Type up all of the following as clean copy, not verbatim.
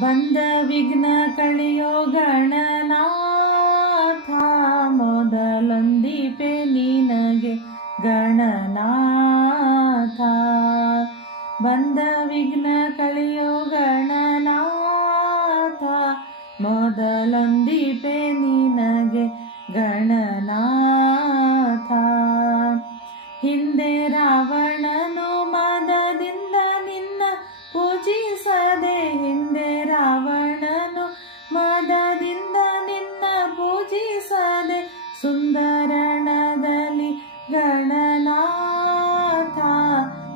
ಬಂದ ವಿಘ್ನ ಕಳೆಯೋ ಗಣನಾಥ, ಮೊದಲೊಂದಿಪೆ ನಿನಗೆ ಗಣನಾಥ. ಬಂದ ವಿಘ್ನ ಕಳೆಯೋ ಗಣನಾಥ, ಮೊದಲೊಂದಿಪೆ ನಿನಗೆ ಗಣನಾಥ. ಹಿಂದೆ ರಾವಣನು ಮದದಿಂದ ನಿನ್ನ ಪೂಜಿಸದೆ, ಹಿಂದೆ ರಾವಣನು ಮದದಿಂದ ನಿನ್ನ ಪೂಜಿಸದೆ, ಸುಂದರಣದಲ್ಲಿ ಗಣನಾಥ,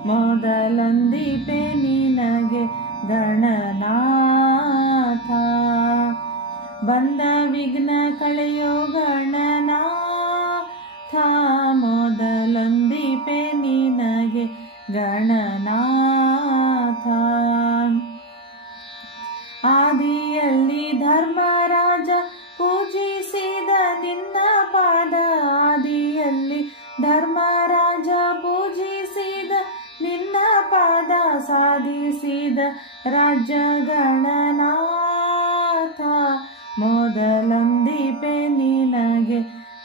ಮೊದಲೊಂದಿಪೆ ನಿನಗೆ ಗಣನಾಥ. ಬಂದ ವಿಘ್ನ ಕಳೆಯೋ ಗಣನಾಥ, ಮೊದಲೊಂದಿಪೆ ನಿನಗೆ ಗಣನಾಥ. ಆದಿಯಲ್ಲಿ ಧರ್ಮರಾಜ ಪೂಜಿಸಿದ ನಿನ್ನ ಪಾದ, ಆದಿಯಲ್ಲಿ ಧರ್ಮರಾಜ ಪೂಜಿಸಿದ ನಿನ್ನ ಪಾದ, ಸಾಧಿಸಿದ ರಾಜ್ಯ ಗಣನಾಥ, ಮೊದಲೊಂದಿಪೆ ನಿನಗೆ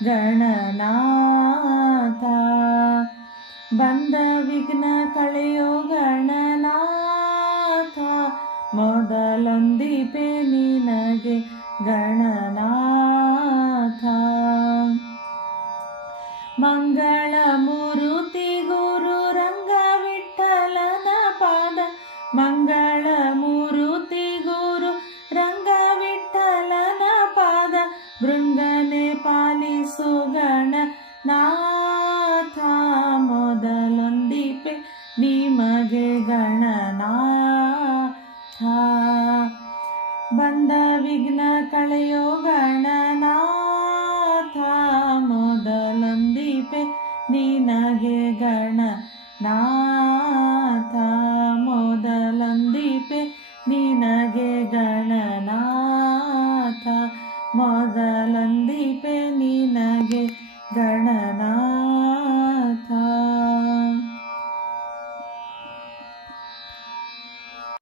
ಗಣನಾಥ. ಬಂದ ವಿಘ್ನ ಕಳೆಯೋ ಗಣನಾಥ, ಮೊದಲೊಂದಿಪೆ ನಿನಗೆ ಗಣನಾಥ. ಮಂಗಳ ಮೂರುತಿ ಗುರು ರಂಗ ವಿಠಲನ ಪಾದ, ಮಂಗಳ ಮೂರುತಿ ಗುರು ರಂಗ ವಿಠಲನ ಪಾದ, ಭೃಂಗನೆ ಪಾಲಿಸು ಗಣನಾಥ, ಮೊದಲೊಂದಿಪೆ ನಿಮಗೆ ಗಣನಾಥ. ಬಂದ ವಿಘ್ನ ಕಳೆಯೋ ಗಣನಾಥ, ಮೊದಲೊಂದಿಪೆ ನಿನಗೆ ಗಣನಾಥ, ಮೊದಲೊಂದಿಪೆ ನಿನಗೆ ಗಣನಾಥ, ಮೊದಲೊಂದಿಪೆ ನಿನಗೆ ಗಣನಾಥ.